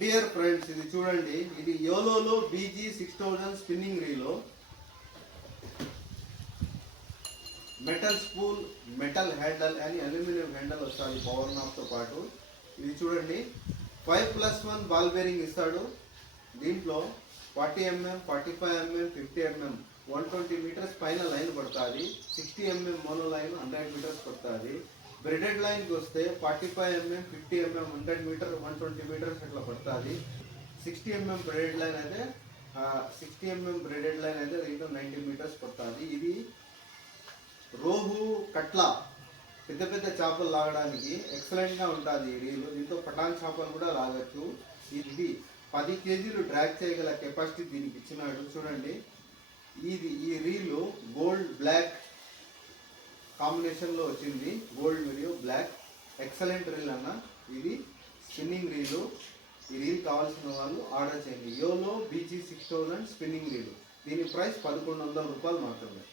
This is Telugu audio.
డియర్ ఫ్రెండ్స్, ఇది చూడండి, ఇది యోలోలో BG6000 స్పిన్నింగ్ రీలో మెటల్ స్పూల్, మెటల్ హ్యాండల్ అని అల్యూమినియం హ్యాండల్ వస్తుంది పవర్ నాబ్తో పాటు. ఇది చూడండి, 5+1 బాల్ బేరింగ్ ఇస్తాడు. దీంట్లో 40 mm, 45 mm, 50 mm 120 మీటర్స్ పైన లైన్ పడుతుంది. 60 mm మోనో లైన్ 100 మీటర్స్ పడుతుంది. బ్రెడెడ్ లైన్కి వస్తే 45 mm, 50 mm 100 మీటర్ 120 మీటర్స్ అట్లా పడుతుంది. 60 mm బ్రెడెడ్ లైన్ అయితే 60 mm బ్రెడెడ్ లైన్ అయితే దీంట్లో 90 మీటర్స్ పడుతుంది. ఇది రోహు, కట్ల పెద్ద పెద్ద చేపలు లాగడానికి ఎక్సలెంట్గా ఉంటుంది ఈ రీలు. దీంతో పటాన్ చేపలు కూడా లాగచ్చు. ఇది 10 కేజీలు డ్రాగ్ చేయగల కెపాసిటీ దీనికి ఇచ్చినాడు. చూడండి, ఈ రీలు గోల్డ్ బ్లాక్ కాంబినేషన్లో వచ్చింది. గోల్డ్ మరియు బ్లాక్ ఎక్సలెంట్ రీల్ అన్న. ఇది స్పిన్నింగ్ రీలు. ఈ రీల్ కావాల్సిన వాళ్ళు ఆర్డర్ చేయండి. YOLO BG6000 spinning reel. దీని ప్రైస్ 1100 రూపాయలు మాత్రమే.